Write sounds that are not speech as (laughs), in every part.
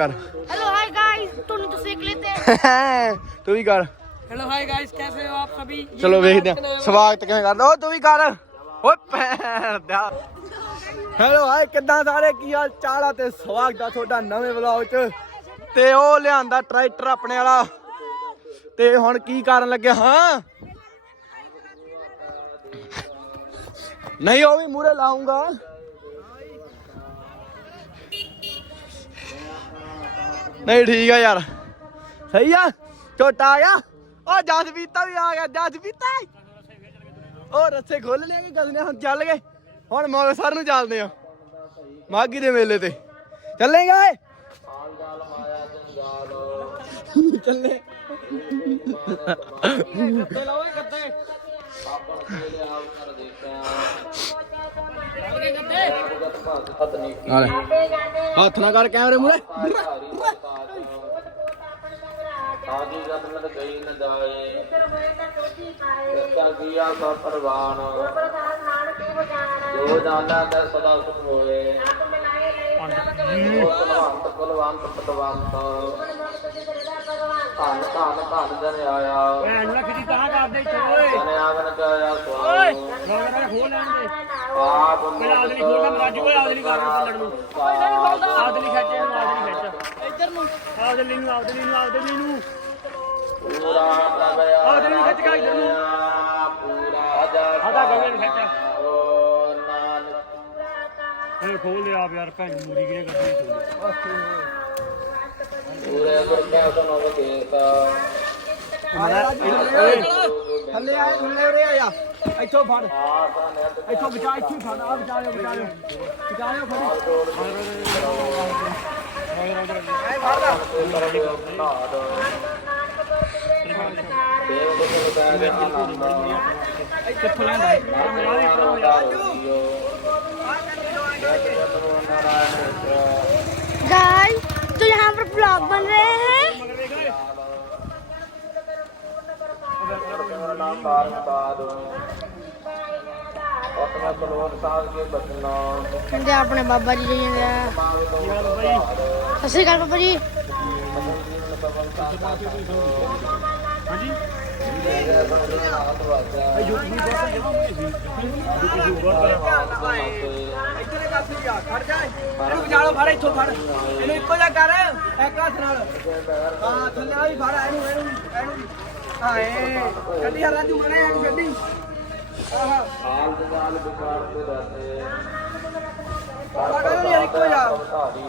ਕਰ hello hi guys तुम तो सीख लेते हैं ਤੂੰ ਵੀ ਕਰ हेलो हाय गाइस कैसे हो आप सभी ये ਚਲੋ मेरा ਵੇਖਦੇ channel ਆ है। ਸਵਾਗਤ ਕਿਵੇਂ ਕਰਦਾ ਓ ਤੂੰ ਵੀ ਕਰ ਓਏ ਭੈਣ ਦਾ ਹੈਲੋ ਹਾਏ ਕਿੱਦਾਂ ਸਾਰੇ ਕੀ ਹਾਲ ਚਾਲ ਆ ਤੇ ਸਵਾਗਤ ਆ ਤੁਹਾਡਾ ਨਵੇਂ ਵਲੌਗ 'ਚ ਤੇ ਉਹ ਲਿਆਂਦਾ ਟਰੈਕਟਰ ਆਪਣੇ ਵਾਲਾ ਤੇ ਹੁਣ ਕੀ ਕਰਨ ਲੱਗੇ ਹਾਂ ਨਹੀਂ ਉਹ ਵੀ ਮੂਰੇ ਲਾਉਂਗਾ ਨਹੀਂ ਠੀਕ ਆ ਯਾਰ। ਸਹੀ ਆ? ਝੋਟਾ ਆ ਗਿਆ? ਓ ਜਸਪੀਤਾ ਵੀ ਆ ਗਿਆ ਜਸਪੀਤਾ ਓ ਰੱਸੇ ਖੋਲ ਲਿਆ ਕਿ ਗਦਨੇ ਹੁਣ ਚੱਲ ਗਏ। ਹੁਣ ਮੌਕੇ ਸਰ ਨੂੰ ਚੱਲਦੇ ਆ। ਮਾਗੀ ਦੇ ਮੇਲੇ ਤੇ। ਚੱਲੇਗਾ ਏ ਚੱਲੇ। ਕੱਤੇ ਲਾਓ ਕੱਤੇ ਵਾਪਸ ਲੈ ਆਉਂ ਦੇਖਾਂ ਆਲੇ ਹੱਥ ਨਾ ਕਰ ਕੈਮਰੇ ਮੂਰੇ ਆਜੀ ਰਤਨ ਗਈ ਨ ਜਾਏ ਕਿਰਪਾ ਕੀਆ ਸਭ ਪ੍ਰਵਾਨ ਜੋ ਦਾਨਾ ਦਾ ਸਦਾ ਸੁਖ ਹੋਏ ਕੁਲਵੰਤ ਕੁਲਵੰਤ ਪਤਵੰਤ ਧੰਨ ਧੰਨ ਧੰਨ ਜਨ ਆਇਆ ਐ ਲੱਖ ਦੀ ਤਾਂ ਕਰਦੇ ਇੱਥੇ ਓਏ। ਜਨ ਆਵਨ ਗਿਆ ਸਵਾਮੀ ਓਏ ਖੋਲ ਲੈਣ ਦੇ ਫਿਰ ਆਦਲੀ ਖੋਲਣਾ ਮਰਾਜੂ ਓਏ ਆਦਲੀ ਕਰ ਨੂੰ ਥੱਲੜ ਨੂੰ। ਆਦਲੀ ਖੱਚ ਇਹਨੂੰ ਆਦਲੀ ਖੱਚ। ਇੱਧਰ ਨੂੰ ਆਦਲੀ ਨੂੰ ਆਦਲੀ ਨੂੰ ਆਦਲੀ ਨੂੰ ਪੂਰਾ ਆ ਗਿਆ ਆਦਲੀ ਨੂੰ ਖੱਚ ਕਾ ਇੱਧਰ ਨੂੰ। ਪੂਰਾ ਜਾ ਆਦਾ ਗਵੇਂ ਖੱਚ ਓ ਨਾਨਕ। ਇਹ ਖੋਲ ਲਿਆ ਯਾਰ ਭੈਣ ਮੂਰੀ ਕਿਹਨੇ ਕਰਦੀ ਤੂੰ ਪੂਰੇ ਗੁਰਦਾ ਤੋਂ ਉਹ ਦੇਤਾ ਥੱਲੇ ਆਏ ਥੱਲੇ ਉਰੇ ਆਇਆ। ਇੱਥੋਂ ਫੜ ਆਸਾ ਨਿਤ ਇੱਥੋਂ ਬਚਾ ਇੱਥੋਂ ਹੀ ਫੜ ਆ ਬਚਾ ਲਿਓ ਬਚਾ ਲਿਓ ਬਚਾ ਲਿਓ ਫੜੀ ਦੇਵ ਗੁਰੂ ਦਾ ਆਨੰਦ कित्थों लेंदा गाइस तो यहाँ पर ब्लॉग बन रहे हैं ਆਪਣਾ ਕਲੋਰ ਸਾਹਿਬ ਕੇ ਬਚਨਾ ਕਹਿੰਦੇ ਆਪਣੇ ਬਾਬਾ ਜੀ ਜੀ ਆ ਸਤਿ ਸ਼੍ਰੀ ਅਕਾਲ ਬਾਬਾ ਜੀ। ਇੱਧਰ ਕਰ ਸੀ ਆ ਖੜ ਜਾ ਇਹਨੂੰ ਬਚਾ ਲਓ ਫੜ ਇੱਥੋਂ ਫੜ ਇਹਨੂੰ ਇੱਕੋ ਜਿਹਾ ਕਰ ਇੱਕ ਹੱਥ ਨਾਲ ਹਾਂ ਥੱਲੇ ਆ ਵੀ ਫੜ ਇਹਨੂੰ ਇਹਨੂੰ ਇਹਨੂੰ ਵੀ। ਹਾਂ ਏ ਗੱਡੀ ਆ ਰਾਜੂ ਮਣੇ ਇਹਨੂੰ ਗੱਡੀ ਆਹਾ ਹਾਲ ਦੇ ਨਾਲ ਵਿਚਾਰ ਤੇ ਰਹਤੇ ਆ ਕਰੋ ਨਹੀਂ ਇੱਕੋ ਜਿਹਾ ਧਾਰੀ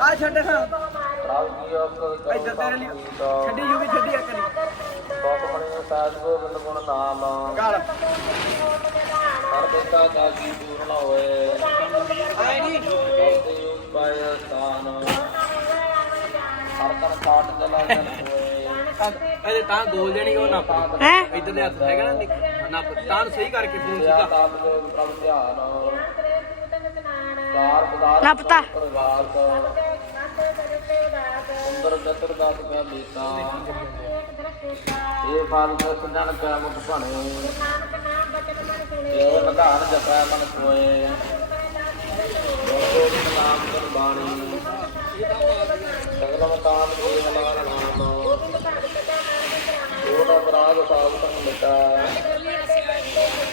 ਆ ਛੱਡ ਹਾਂ ਪ੍ਰਭ ਜੀ ਆਪ ਇੱਧਰ ਤੇਰੇ ਲਈ ਛੱਡੀ ਜੂ ਵੀ ਛੱਡੀ ਇੱਕ ਕਰੀ ਸੋਕ ਬਣੇ ਸਾਧ ਗੋਬਿੰਦ ਗੁਣ ਨਾਮ ਗਾਲ ਹਰ ਦਿੱਤਾ ਦਾ ਜੀ ਪੂਰਨ ਹੋਏ ਆਏ ਨਹੀਂ ਤੇ ਯੋਗ ਪਾਇਆ ਸਥਾਨ ਹਰ ਤਨ ਕਾਟ ਜਲਾ ਜਨ ਹੋਏ ਇਹਦੇ ਤਾਂ ਗੋਲ ਦੇਣੀ ਉਹ ਨੱਪ ਹੈ? ਇੱਧਰ ਦੇ ਹੱਥ ਹੈਗਾ ਨਾ ਨੱਪ। ਤਾਂ ਸਹੀ ਕਰਕੇ ਫੋਨ ਸਿਆ ਸੀਗਾ। ਤਾਪ ਜੋਗ ਪ੍ਰਭ ਧਿਆਨ ਚਾਰ ਪਦਾਰਥ ਨਾ ਪਤਾ ਪਰਿਵਾਰ ਸੁੰਦਰ ਜਤਰ ਦਾਤ ਕਾ ਬੀਤਾ ਇਹ ਫਲ ਦਸ ਜਨ ਕਾ ਮੁਖ ਭਣੇ ਇਹ ਨਿਧਾਨ ਜਪੈ ਮਨ ਕੋਏ ਨਾਮ ਕਰ ਬਾਣੀ ਸਗਲ ਮਤਾਨ ਜੀਵ ਲਾਲ ਨਾਮ। ਉਹ ਅਪਰਾਧ ਸਾਧ ਸੰਗ ਮਿਟਾ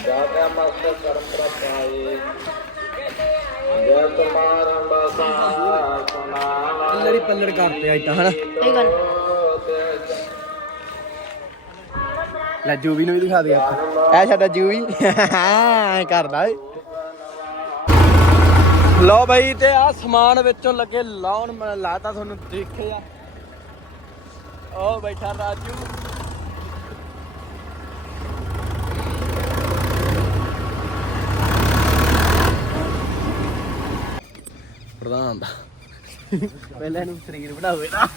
ਜਾ ਕੇ ਮਸਤ ਕਰਮ ਪ੍ਰਪਾਏ ਜੈ ਤੁਮਾਰਾ ਬਸਾ ਸੁਨਾਵਾ ਪੱਲੜੀ ਪੱਲੜ ਕਰਤੇ ਅੱਜ ਤਾਂ ਹਨਾ? ਸਹੀ ਗੱਲ। ਲੈ ਜੂਵੀ ਨੂੰ ਵੀ ਦਿਖਾ ਦੇ ਆਪਾਂ। ਇਹ ਸਾਡਾ ਜੂਵੀ ਐ ਕਰਦਾ ਏ ਲਓ ਬਾਈ ਤੇ ਆ ਸਮਾਨ ਵਿੱਚੋਂ ਲੱਗੇ ਲਾਉਣ ਮੈਂ ਲਾਤਾ ਤੁਹਾਨੂੰ ਦੇਖੇ ਆ ਉਹ ਬੈਠਾ ਰਾਜੂ। ਪ੍ਰਧਾਨ ਦਾ। ਪਹਿਲਾਂ ਇਹਨੂੰ ਸਰੀਰ ਬਣਾਓ ਇਹਦਾ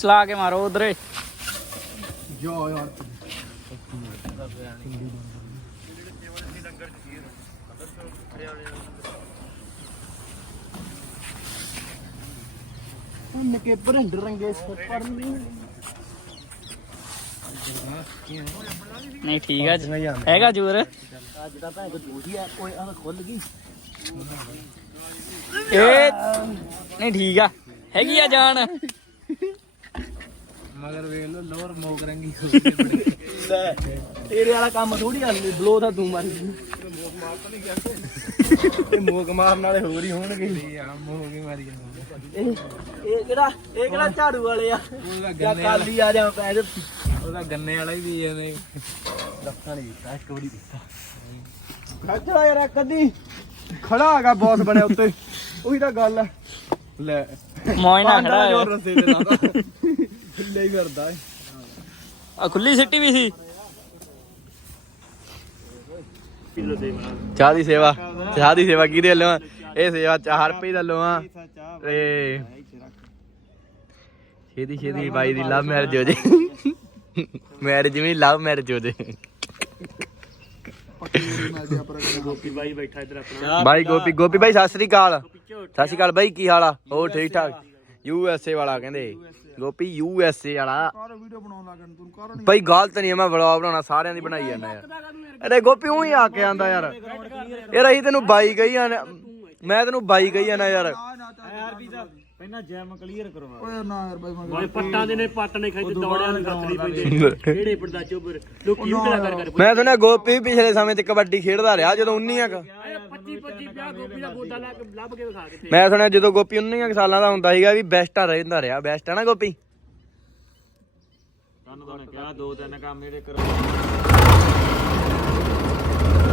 ਚਲਾ ਕੇ ਮਾਰੋ ਉਧਰੇ। ਯੋ ਯਾਰ। ਨਿੱਕੇ ਭਰਿੰਡ ਰੰਗੇ ਸੋਪਰ ਨਹੀਂ। ਨਹੀਂ ਠੀਕ ਆ ਹੈਗਾ ਜੋਰ ਅੱਜ ਤਾਂ ਭੈਣ ਕੋ ਜੂਠੀ ਆ ਓਏ ਆ ਖੁੱਲ ਗਈ। ਇਹ ਨਹੀਂ ਠੀਕ ਆ। ਹੈਗੀ ਆ ਜਾਨ। ਮਗਰ ਵੇਖ ਲੋ ਲੋਰ ਮੋਕ ਰੰਗੀ ਤੇਰੇ ਵਾਲਾ ਕੰਮ ਥੋੜੀ ਆ ਬਲੋ ਤਾਂ ਤੂੰ ਇਹ ਮਾਰਨ ਵਾਲੇ ਹੋਰ ਹੀ ਹੋਣਗੇ। ਆ ਮੋਕ ਹੀ ਮਾਰੀ ਜਾਂਦੇ ਇਹ ਇਹ ਕਿਹੜਾ ਇਹ ਕਿਹੜਾ ਝਾੜੂ ਵਾਲੇ ਆ? ਜਾਂ ਕਾਲੀ ਆ ਜਾਂ ਪੈ ਉਹਦਾ ਗੰਨੇ ਵਾਲਾ ਹੀ ਵੀ ਜਾਂਦੇ ਲੱਖਾਂ ਨਹੀਂ ਦਿੱਤਾ ਇੱਕ ਵਾਰੀ ਦਿੱਤਾ। ਖੱਜਾ ਯਾਰ ਕਦੀ ਖੜਾ ਹੈਗਾ ਬੌਸ ਬਣਿਆ ਉੱਤੇ। ਉਹੀ ਤਾਂ ਗੱਲ ਆ। ਲੈ। ਮੌਜ ਨਾਲ ਖੜਾ ਨਾਲ। ਹਿੱਲੇ ਹੀ ਕਰਦਾ ਏ। ਆ ਖੁੱਲੀ ਸਿੱਟੀ ਵੀ ਸੀ। ਚਾਹ ਦੀ ਸੇਵਾ। ਚਾਹ ਦੀ। ਸੇਵਾ ਕਿਹਦੇ ਵੱਲੋਂ ਆ? ਇਹ ਸੇਵਾ 4 ਰੁਪਏ ਦਾ ਲਵਾਂ ਤੇ ਛੇਤੀ ਛੇਤੀ ਬਾਈ ਦੀ ਲਵ ਮੈਰਿਜ ਹੋ ਜੇ। ਮੈਰਿਜ ਵੀ ਲਵ ਮੈਰਿਜ ਹੋ ਜੇ। ਗੋਪੀ ਬਾਈ ਬੈਠਾ ਇੱਧਰ ਆਪਣਾ। ਬਾਈ ਗੋਪੀ ਗੋਪੀ ਬਾਈ ਸਤਿ ਸ੍ਰੀ ਅਕਾਲ। ਸਤਿ ਸ੍ਰੀ ਅਕਾਲ ਬਾਈ ਕੀ ਹਾਲ ਆ? ਹੋਰ ਠੀਕ ਠਾਕ? ਯੂ ਐਸ ਏ ਵਾਲਾ ਕਹਿੰਦੇ। ਗੋਪੀ ਯੂ ਐਸ ਏ ਵਾਲਾ। ਬਾਈ ਗਲਤ ਨਹੀਂ ਆ, ਮੈਂ ਵਲੌਗ ਬਣਾਉਣਾ ਸਾਰਿਆਂ ਦੀ ਬਣਾਈ ਜਾਂਦਾ ਯਾਰ। ਅਰੇ ਗੋਪੀ ਉਹੀ ਆ ਕੇ ਆਂਦਾ ਯਾਰ। ਯਾਰ ਅਸੀਂ ਤੈਨੂੰ ਬਾਈ ਕਹੀ ਜਾਂਦੇ ਮੈਂ ਤੈਨੂੰ ਬਾਈ ਕਹੀ ਯਾਰ। ਬਾਈ ਪੱਟਾਂ ਦੇ ਨੇ ਪੱਟ ਨੇ ਖਾਈ ਤੇ ਦੌੜਿਆਂ ਨੂੰ ਖੱਤ ਨਹੀਂ ਪੈਂਦੇ। ਕਿਹੜੇ ਪਰਦਾ ਚੋਬਰ ਲੋਕੀ ਉਹ ਕਰ ਕਰ ਮੈਂ ਸੁਣਿਆ ਗੋਪੀ ਪਿਛਲੇ ਸਮੇਂ ਤੇ ਕਬੱਡੀ ਖੇਡਦਾ ਰਿਹਾ ਜਦੋਂ 19 ਕ 25 25 ਪਿਆ ਗੋਪੀ ਦਾ ਗੋਡਾ ਲਾ ਕੇ ਲੱਭ ਕੇ ਵਿਖਾ ਕਿੱਥੇ ਮੈਂ ਸੁਣਿਆ ਜਦੋਂ ਗੋਪੀ 19 ਕੁ ਸਾਲਾਂ ਦਾ ਹੁੰਦਾ ਸੀਗਾ ਵੀ ਬੈਸਟ ਆ ਰਹਿੰਦਾ ਰਿਹਾ। ਬੈਸਟ ਆ ਨਾ ਗੋਪੀ?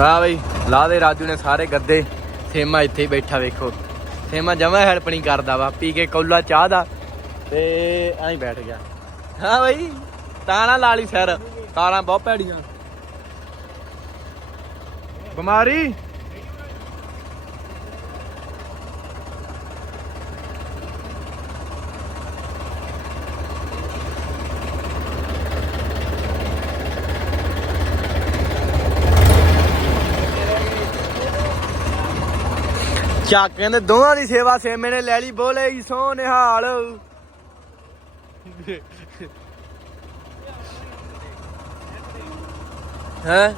ਹਾਂ ਬਈ, ਲਾ ਦੇ ਰਾਜੂ ਨੇ ਸਾਰੇ ਗੱਦੇ। ਸੇਮਾ ਇੱਥੇ ਹੀ ਬੈਠਾ ਵੇਖੋ। ਸੇਮਾ ਜਮਾ ਹੈਲਪ ਨਹੀਂ ਕਰਦਾ ਵਾ, ਪੀ ਕੇ ਕੌਲਾ ਚਾਹ ਦਾ। ਤੇ ਐਂ ਬੈਠ ਗਿਆ। ਹਾਂ ਬਈ ਤਾਂ ਲਾ ਲਈ ਸਿਰ। ਤਾਰਾਂ ਬਹੁਤ ਭੈੜੀਆਂ। ਬਿਮਾਰੀ? ਚੱਕ ਕਹਿੰਦੇ ਦੋਵਾਂ ਦੀ ਸੇਵਾ ਸੇਮੇ ਨੇ ਲੈ ਲਈ, ਬੋਲੇ ਈ ਸੋ ਨਿਹਾਲ। ਹੈ?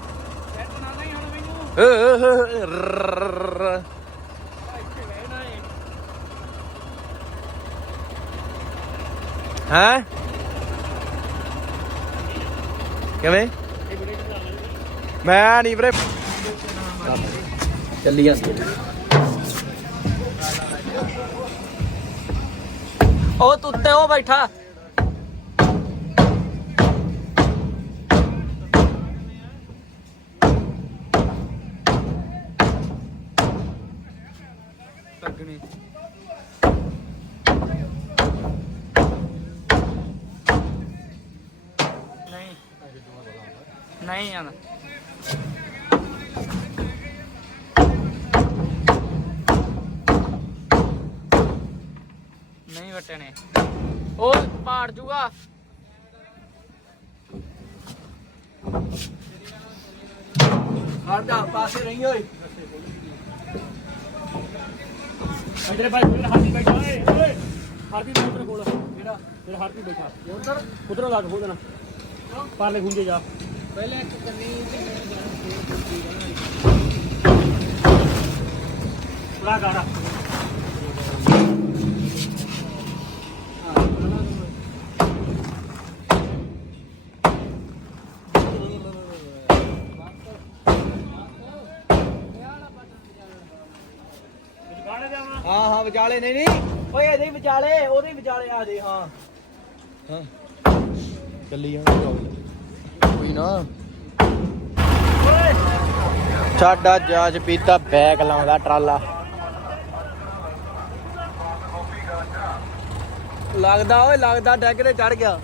ਹੈ? ਕਿਵੇਂ? ਮੈਂ ਨਹੀਂ ਵੀਰੇ। ਚੱਲੀ ਜਾਂਦੀ ਉਹ ਤੁੱਤੇ ਉਹ ਬੈਠਾ। ਨਹੀਂ। ਨਹੀਂ ਆਣਾ ਵਟਣੇ ਉਹ ਪਾੜ ਜੂਗਾ। ਹਟ ਜਾ ਪਾਸੇ ਰਹੀ ਓਏ। ਇਧਰੇ ਭਾਈ ਉਧਰ ਹਾਰਦੀ ਬੈਠਾ। ਓਏ ਓਏ। ਹਾਰਦੀ ਉਧਰ ਕੋਲ। ਜਿਹੜਾ ਜਿਹੜਾ ਹਾਰਦੀ ਬੈਠਾ। ਉਧਰ? ਉਧਰ ਲਾ ਹੋ ਦੇਣਾ। ਪਾਰਲੇ ਖੁੰਝੇ ਜਾ। ਪਹਿਲੇ ਇੱਕ ਕੰਨੀ ਪੂਰਾ ਗਾੜਾ ਗਾੜੇ ਵਿਚਾਲੇ ਨਹੀਂ ਨਹੀਂ। ਓਏ ਇਹਦੇ ਹੀ ਵਿਚਾਲੇ ਉਹਦੇ ਹੀ ਵਿਚਾਲੇ ਆ ਦੇ ਹਾਂ। ਹਾਂ। ਚੱਲੀ ਜਾਣਾ ਕੋਈ ਨਾ। ਸਾਡਾ ਜਾਜ ਪੀਤਾ ਬੈਗ ਲਾਉਂਦਾ ਟਰਾਲਾ। ਲੱਗਦਾ ਓਏ ਲੱਗਦਾ ਡੈਗ ਤੇ ਚੜ ਗਿਆ।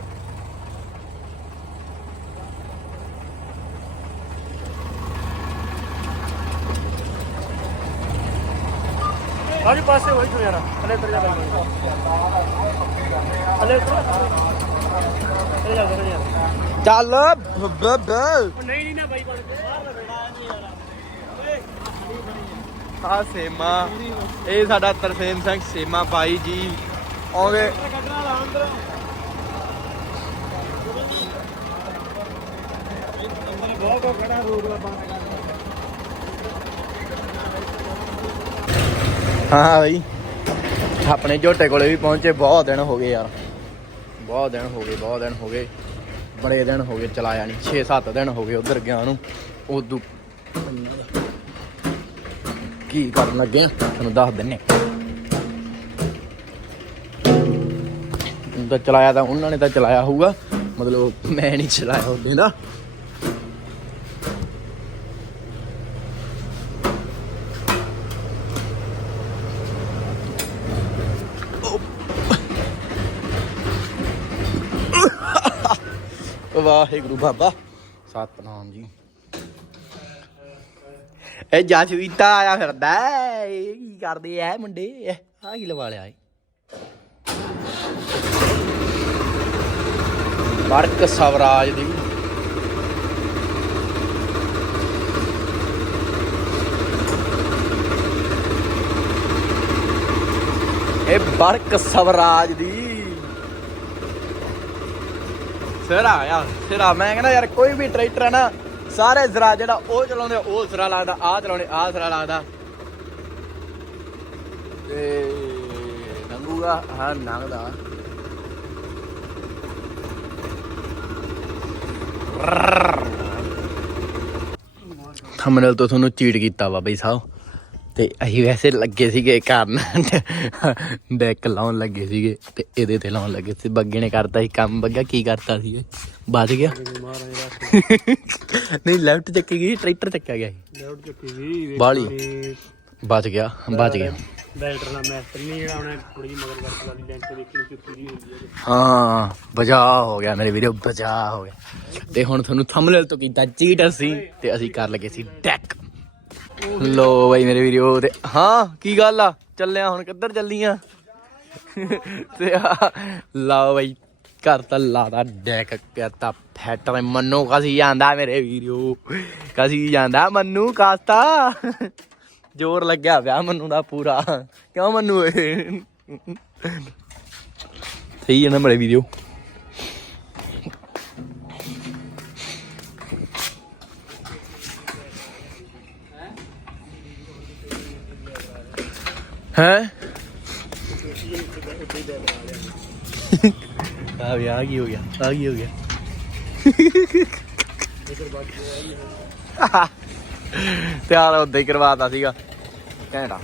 ਆਜੋ ਪਾਸੇ ਹੋਈ ਤੂੰ ਯਾਰ ਥੱਲੇ ਉੱਤਰ। ਜਾ ਕਰ ਯਾਰ। ਚੱਲ। ਬ ਬ ਨਹੀਂ ਨਹੀਂ ਨਾ ਬਾਈ ਬਾਹਰ ਨਾ ਬੈਠਾ ਨਹੀਂ ਯਾਰ ਆ ਸੇਮਾ। ਇਹ ਸਾਡਾ ਤਰਸੇਮ ਸਿੰਘ ਸੇਮਾ ਬਾਈ ਜੀ। ਅੰਦਰ ਬਹੁਤ ਖੜਾ ਰੋਕ ਲਾ ਬੰਦ ਕਰ ਹਾਂ ਬਈ। ਆਪਣੇ ਝੋਟੇ ਕੋਲੇ ਵੀ ਪਹੁੰਚੇ, ਬਹੁਤ ਦਿਨ ਹੋ ਗਏ ਯਾਰ। ਬਹੁਤ ਦਿਨ ਹੋ ਗਏ, ਬਹੁਤ ਦਿਨ ਹੋ ਗਏ। ਬੜੇ ਦਿਨ ਹੋ ਗਏ, ਚਲਾਇਆ ਨਹੀਂ 6-7 ਦਿਨ ਹੋ ਗਏ ਉਧਰ ਗਿਆ ਨੂੰ। ਉਦੋਂ ਕੀ ਕਰਨ ਲੱਗੇ ਤੁਹਾਨੂੰ ਦੱਸ ਦਿੰਨੇ ਤਾਂ ਚਲਾਇਆ ਤਾਂ, ਉਹਨਾਂ ਨੇ ਤਾਂ ਚਲਾਇਆ ਹੋਊਗਾ। ਮਤਲਬ ਮੈਂ ਨਹੀਂ ਚਲਾਇਆ ਉਹਦੇ ਦਾ ਵਾਹਿਗੁਰੂ ਬਾਬਾ। ਸਤਨਾਮ ਜੀ। ਇਹ ਜਸਵੀਤਾ ਆਇਆ ਫਿਰਦਾ ਇਹ ਕੀ ਕਰਦੇ ਐ ਮੁੰਡੇ? ਆ ਕੀ ਲਵਾ ਲਿਆ ਏ? ਵਰਕ ਸਵਰਾਜ ਦੀ। ਇਹ ਵਰਕ ਸਵਰਾਜ ਦੀ ਸਿਰਾ ਯਾਰ ਸਿਰਾ ਮੈਂ ਕਹਿੰਦਾ, ਯਾਰ, ਕੋਈ ਵੀ ਟਰੈਕਟਰ ਹੈ ਨਾ, ਸਾਰੇ ਜ਼ਰਾ ਜਿਹੜਾ ਉਹ ਚਲਾਉਂਦੇ ਉਹ ਜ਼ਰਾ ਲੱਗਦਾ, ਆਹ ਚਲਾਉਣੇ ਆਹ ਜ਼ਰਾ ਲੱਗਦਾ। ਤੇ ਨੰਗੂਗਾ, ਹਾਂ, ਨੰਗਦਾ। ਥੰਬਨੇਲ ਤੋਂ ਤੁਹਾਨੂੰ ਚੀਟ ਕੀਤਾ ਵਾ ਬਈ ਸਾਹਿਬ। ਤੇ ਅਸੀਂ ਵੈਸੇ ਲੱਗੇ ਸੀਗੇ ਕਰਨ ਡੈਕ (laughs) ਲਾਉਣ ਲੱਗੇ ਸੀਗੇ ਤੇ ਇਹਦੇ ਤੇ ਲਾਉਣ ਲੱਗੇ ਸੀ। ਬੱਗੇ ਨੇ ਕਰਤਾ ਸੀ ਕੰਮ। ਬੱਗਾ ਕੀ ਕਰਤਾ ਸੀ ਬਚ ਗਿਆ? ਨਹੀਂ ਲੈਫਟ ਚੱਕੀ ਗਈ ਟਰੈਕਟਰ ਚੱਕਿਆ ਗਿਆ ਸੀ। ਲੈਵਟ ਚੱਕੀ ਵੀ ਬਾਹਲੀ। ਬਚ ਗਿਆ ਬਚ ਗਿਆ। ਬੈਲਟਰ ਨਾਲ ਮੈਸਟਰ ਨਹੀਂ ਜਿਹੜਾ ਉਹਨੇ ਥੋੜੀ ਜਿਹੀ ਮਗਰ ਕਰਕੇ ਵਾਲੀ ਲੈਂਥ ਦੇਖੀ ਚੁੱਕੀ ਜੀ ਹੁੰਦੀ ਹੈ ਹਾਂ ਬਚਾ ਹੋ ਗਿਆ ਮੇਰੇ ਵੀਡੀਓ ਬਚਾ ਹੋ ਗਿਆ। ਤੇ ਹੁਣ ਤੁਹਾਨੂੰ ਥੰਬਨੇਲ ਤੋਂ ਕੀਤਾ ਚੀਟ ਅਸੀਂ ਤੇ ਅਸੀਂ ਕਰ ਲਗੇ ਸੀ ਡੈਕ ਲੋ ਬਈ ਮੇਰੇ ਵੀਡੀਓ ਤੇ ਹਾਂ, ਕੀ ਗੱਲ ਆ? ਚੱਲਿਆ ਹੁਣ ਕਿੱਧਰ ਚੱਲੀਆਂ? ਤੇ ਆਹ ਲਓ ਬਾਈ, ਘਰ ਤਾਂ ਲਾਦਾ ਡੈਕ ਕਰਤਾ ਫੈਟਰ ਮੰਨੂ ਕਸੀ ਜਾਂਦਾ ਮੇਰੇ ਵੀਡੀਓ ਕਸੀ ਜਾਂਦਾ ਮੰਨੂ ਕਾਸਤਾ। ਜ਼ੋਰ ਲੱਗਿਆ ਪਿਆ ਮੰਨੂ ਦਾ ਪੂਰਾ। ਕਿਉਂ ਮੰਨੂ ਏ ਸਹੀ ਹੈ ਨਾ ਮੇਰੇ ਵੀਡੀਓ ਹੈ ਆ ਵੀ ਆ ਕੀ ਹੋ ਗਿਆ ਆ ਕੀ ਹੋ ਗਿਆ ਤਿਆਰ ਉਦਾਂ ਹੀ ਕਰਵਾਤਾ ਸੀਗਾ ਘੈਂਟਾ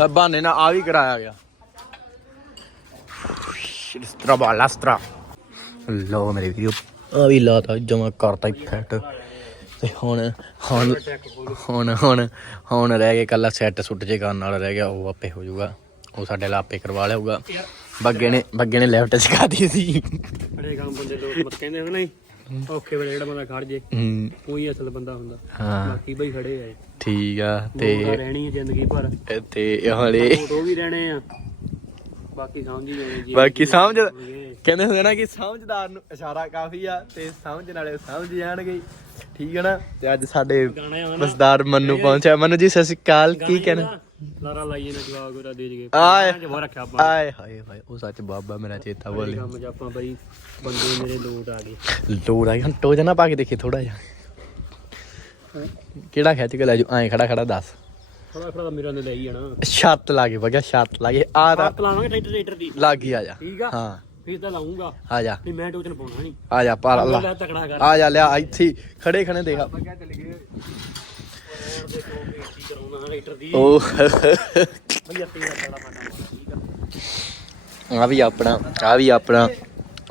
ਆ ਬਹਾਨੇ ਨਾਲ ਆ ਵੀ ਕਰਾਇਆ ਗਿਆ ਸ਼ਿਸਤਰਾ ਬਾਲਾਸਤਰਾ ਲੋ ਮੇਰੇ ਵੀਡੀਓ ਆ ਵੀ ਲਾਤਾ ਜਮਾ ਕਰਤਾ ਹੀ ਫੈਟ ਤੇ ਹੁਣ ਹੁਣ ਹੁਣ ਹੁਣ ਹੁਣ ਰਹਿ ਗਿਆ ਕੱਲਾ ਸੈੱਟ ਸੁੱਟ ਜੇ ਕਰਨ ਵਾਲਾ ਰਹਿ ਗਿਆ ਉਹ ਆਪੇ ਹੋ ਜਾਊਗਾ। ਉਹ ਸਾਡੇ ਲਈ ਆਪੇ ਕਰਵਾ ਲਿਆਊਗਾ। ਬੱਗੇ ਨੇ ਬੱਗੇ ਨੇ ਲੈਫਟ ਸਿਖਾਤੀ ਸੀ। ਬੜੇ ਕੰਮ ਬੰਦੇ ਲੋਕ ਮਤ ਕਹਿੰਦੇ ਹੋ ਨਹੀਂ ਔਖੇ ਵੇਲੇ ਜਿਹੜਾ ਬੰਦਾ ਖੜ ਜੇ ਕੋਈ ਅਸਲ ਬੰਦਾ ਹੁੰਦਾ। ਹਾਂ। ਬਾਕੀ ਬਈ ਖੜੇ ਆ ਠੀਕ ਆ ਤੇ ਰਹਿਣੀ ਹੈ ਜ਼ਿੰਦਗੀ ਭਰ। ਤੇ ਹਲੇ ਉਹ ਵੀ ਰਹਿਣੇ ਆ। ਬਾਕੀ ਸਮਝ ਹੀ ਜਾਣੇ ਜੀ ਬਾਕੀ ਸਮਝ ਕਹਿੰਦੇ ਹੁੰਦੇ ਨਾ ਕਿ ਸਮਝਦਾਰ ਨੂੰ ਇਸ਼ਾਰਾ ਕਾਫੀ ਆ ਤੇ ਸਮਝਣ ਵਾਲੇ ਸਮਝ ਜਾਣਗੇ। ਠੀਕ ਹੈ ਨਾ? ਤੇ ਅੱਜ ਸਾਡੇ ਬਸਦਾਰ ਮੰਨੂ ਪਹੁੰਚਿਆ। ਮੰਨੂ ਜੀ ਸਤਿ ਸ਼੍ਰੀ ਅਕਾਲ। ਕੀ ਕਹਿਣਾ ਲਾਰਾ ਲਾਈਏ ਨਾ ਜਵਾਬ ਦੇ ਜਗੇ। ਆਏ। ਹਾਏ ਹਾਏ ਉਹ ਸੱਚ ਬਾਬਾ ਮੇਰਾ ਚੇਤਾ ਬੋਲੇ ਕੰਮ ਬਈ ਬੰਦੇ ਮੇਰੇ ਲੋਟ ਆ ਗਏ। ਲੋੜ ਆ ਟੋਜ ਨਾ ਪਾ ਕੇ ਦੇਖੀ ਥੋੜਾ ਜਿਹਾ। ਕਿਹੜਾ ਖਿੱਚ ਕੇ ਲੈ ਜੂ ਐਂ ਖੜਾ ਖੜਾ ਦੱਸ। ਥੋੜਾ ਥੋੜਾ ਮੇਰਾ ਨੇ ਲੈ ਹੀ ਜਾਣਾ। ਛੱਤ ਲਾ ਕੇ ਬਗਿਆ ਛੱਤ ਲਾ ਕੇ। ਆ ਤਾਂ ਲਾਵਾਂਗੇ ਟਰੈਕਟਰ ਟਰੈਕਟਰ ਦੀ। ਲੱਗ ਹੀ ਆ ਜਾ। ਠੀਕ ਆ? ਹਾਂ। ਫਿਰ ਤਾਂ ਲਾਉਂਗਾ ਆ ਜਾ। ਨਹੀਂ ਮੈਂ ਟੋਚਨ ਪਾਉਣਾ ਨਹੀਂ। ਆ ਜਾ ਪਰ ਲੈ ਅੱਲਾ ਤਕੜਾ ਕਰ। ਆ ਜਾ ਲਿਆ ਇੱਥੇ ਖੜੇ ਖੜੇ ਦੇਖ। ਬੱਗਿਆ ਚਲੇ ਗਏ? ਉਹ ਮਾਨਾ ਆ। ਵੀ ਆਪਣਾ ਆ ਵੀ ਆਪਣਾ।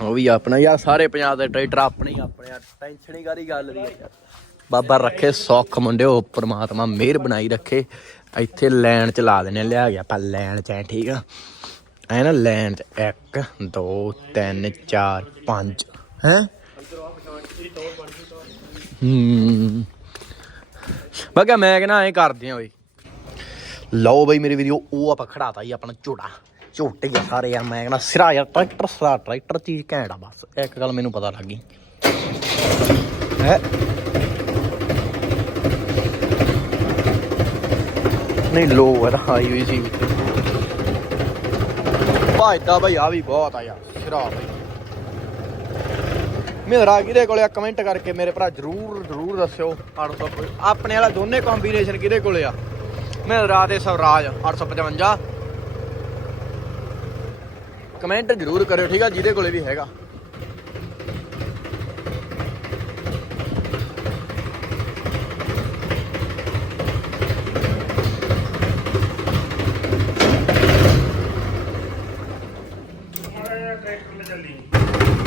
ਉਹ ਵੀ ਆਪਣਾ। ਯਾਰ ਸਾਰੇ ਪੰਜਾਬ ਦੇ ਟਰੈਕਟਰ ਆਪਣੇ ਆਪਣੇ ਟੈਨਸ਼ਨ ਹੀ ਕਾਦੀ ਗੱਲ ਦੀ ਯਾਰ ਬਾਬਾ ਰੱਖੇ ਸੁੱਖ ਮੁੰਡਿਓ, ਪ੍ਰਮਾਤਮਾ ਮਿਹਰ ਬਣਾਈ ਰੱਖੇ। ਇੱਥੇ ਲੈਣ ਚ ਲਾ ਦੇਣੇ ਲਿਆ ਗਿਆ ਆਪਾਂ ਲੈਣ ਚ ਐ, ਠੀਕ ਆ? ਐ ਨਾ ਲੈਣ ਚ 1 2 3 4 5 ਹੈ? ਹੂੰ। ਮੈਂ ਕਿਹਾ ਮੈਂ ਕਹਿੰਦਾ ਐਂ ਕਰਦੇ ਆ ਓਏ। ਲਓ ਬਈ ਮੇਰੇ ਵੀਡੀਓ ਉਹ ਆਪਾਂ ਖੜਾਤਾ ਜੀ ਆਪਣਾ ਝੋਟਾ ਝੋਟੇ ਆ ਸਾਰੇ ਯਾਰ ਮੈਂ ਕਹਿੰਦਾ ਸਿਰਾ ਯਾਰ, ਟਰੈਕਟਰ ਸਿਰਾ, ਟਰੈਕਟਰ ਚੀਜ਼ ਘੈਂਟ ਆ ਬਸ। ਇੱਕ ਗੱਲ ਮੈਨੂੰ ਪਤਾ ਲੱਗ ਗਈ। ਹੈ? ਨਹੀਂ ਲੋ ਯਾਰ ਹਾਈ ਹੋਈ ਸੀ। ਵਿੱਚ ਭਾਜਦਾ ਬਈ ਆ ਵੀ ਬਹੁਤ ਆ ਯਾਰ ਸਿਰਾ ਬਈ ਮੇਰਾ ਕਿਹਦੇ ਕੋਲੇ ਆ? ਕਮੈਂਟ ਕਰਕੇ ਮੇਰੇ ਭਰਾ ਜਰੂਰ ਜਰੂਰ ਦੱਸਿਓ। 800 ਆਪਣੇ ਵਾਲਾ ਦੋਨੇ ਕੰਬੀਨੇਸ਼ਨ ਕਿਹਦੇ ਕੋਲੇ ਆ? ਮੇਰਾ ਤੇ ਸਵਰਾਜ 855 ਕਮੈਂਟ ਜਰੂਰ ਕਰਿਓ, ਠੀਕ ਆ? ਜਿਹਦੇ ਕੋਲੇ ਵੀ ਹੈਗਾ।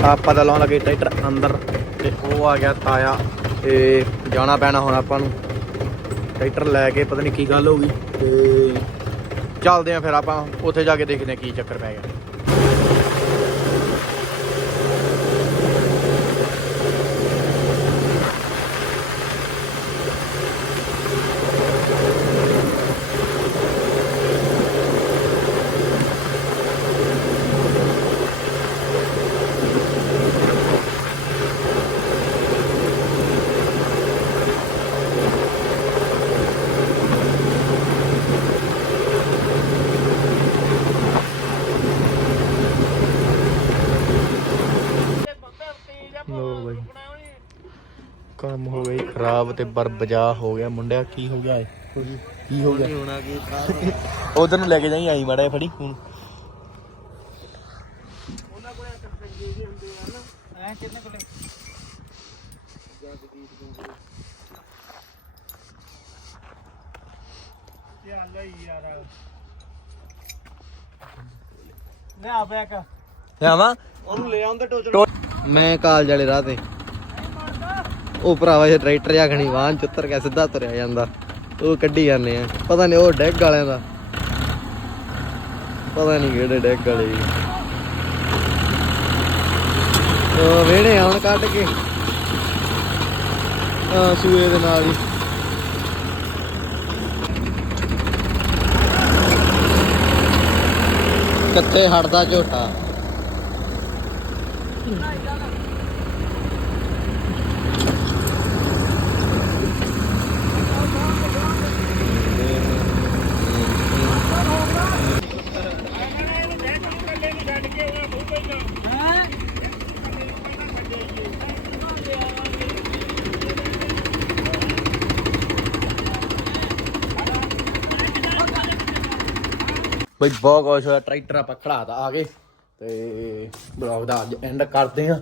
ਆਪਾਂ ਤਾਂ ਲਾਉਣ ਲੱਗੇ ਟਰੈਕਟਰ ਅੰਦਰ ਤੇ ਉਹ ਆ ਗਿਆ ਤਾਇਆ ਤੇ ਜਾਣਾ ਪੈਣਾ ਹੁਣ ਆਪਾਂ ਨੂੰ। ਟਰੈਕਟਰ ਲੈ ਕੇ ਪਤਾ ਨਹੀਂ ਕੀ ਗੱਲ ਹੋ ਗਈ ਤੇ ਚੱਲਦੇ ਆ ਫਿਰ ਆਪਾਂ, ਉੱਥੇ ਜਾ ਕੇ ਦੇਖਦੇ ਆ ਕੀ ਚੱਕਰ ਪੈ ਗਿਆ ਲੋ ਬਈ ਕੰਮ ਹੋ ਖਰਾਬ ਤੇ ਬਰਬਜਾ ਹੋ ਗਿਆ। ਮੁੰਡਿਆ ਕੀ ਹੋ ਗਿਆ ਏ? ਕੀ ਹੋ ਗਿਆ? ਹੋਣਾ ਕੀ ਉਧਰ ਨੂੰ ਲੈ ਕੇ ਜਾਈ ਆਈ ਮਾੜਾ ਫੜੀ ਹੁਣ ਲਿਆਵਾਂ ਉਹਨੂੰ ਲੈ ਆਉਂਦਾ ਟੋਚਣ। ਮੈਂ ਕਾਲਜ ਵਾਲੇ ਰਾਹ ਤੇ। ਉਹ ਭਰਾਵਾ ਇਹ ਟਰੈਕਟਰ ਜਾਂ ਖਣੀ ਵਾਹਨ ਕੇ ਸਿੱਧਾ ਤੁਰਿਆ ਜਾਂਦਾ। ਉਹ ਕੱਢੀ ਜਾਂਦੇ ਆ। ਪਤਾ ਨਹੀਂ ਉਹ ਡੈਗ ਵਾਲਿਆਂ ਦਾ। ਪਤਾ ਨਹੀਂ ਕਿਹੜੇ ਡੈਗ ਵਾਲੇ ਉਹ ਵੇੜੇ ਹੁਣ ਕੱਢ ਕੇ। ਆ ਸੂਏ ਦੇ ਨਾਲ ਹੀ। ਕਿੱਥੇ ਹਟਦਾ ਝੋਟਾ? ਬਈ ਬਹੁਤ ਕੁਛ ਹੋਇਆ, ਟਰੈਕਟਰ ਆਪਾਂ ਖੜਾਤਾ ਆ ਗਏ ਤੇ ਬਲੌਗ ਦਾ ਅੱਜ ਐਂਡ ਕਰਦੇ ਆ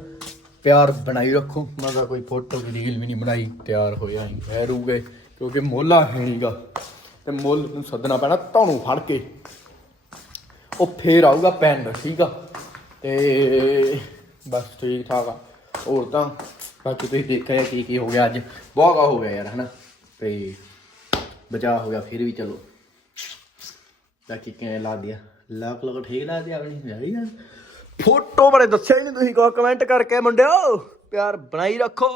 ਪਿਆਰ ਬਣਾਈ ਰੱਖੋ। ਮੈਂ ਤਾਂ ਕੋਈ ਫੋਟੋ ਰੀਲ ਵੀ ਨਹੀਂ ਬਣਾਈ, ਤਿਆਰ ਹੋਇਆ ਹੀ ਹੈਰੂਗੇ ਕਿਉਂਕਿ ਮੋਲਾ ਹੈ ਨਹੀਂਗਾ ਤੇ ਮੁੱਲ ਨੂੰ ਸੱਦਣਾ ਪੈਣਾ ਤੁਹਾਨੂੰ ਫੜ ਕੇ। ਉਹ ਫੇਰ ਆਊਗਾ ਪਿੰਡ, ਠੀਕ ਆ? ਤੇ ਬਸ ਠੀਕ ਠਾਕ ਆ। ਹੋਰ ਤਾਂ ਬਾਕੀ ਤੁਸੀਂ ਦੇਖਿਆ ਕੀ ਕੀ ਹੋ ਗਿਆ ਅੱਜ। ਬਹੁਤ ਕਾ ਹੋ ਗਿਆ ਯਾਰ, ਹਨਾ? ਤੇ ਬਚਾ ਹੋ ਗਿਆ, ਫਿਰ ਵੀ ਚਲੋ। ਬਾਕੀ ਕਿਵੇਂ ਲਾ ਦਿਆ ਲੱਕ ਲੱਕ ਠੀਕ ਲਾ ਦਿਆ ਆਪਣੀ? ਯਾਰੀ ਯਾਰ ਫੋਟੋ ਬਾਰੇ ਦੱਸਿਆ ਹੀ ਨਹੀਂ ਤੁਸੀਂ ਕੋ ਕਮੈਂਟ ਕਰਕੇ ਮੁੰਡਿਓ। ਪਿਆਰ ਬਣਾਈ ਰੱਖੋ।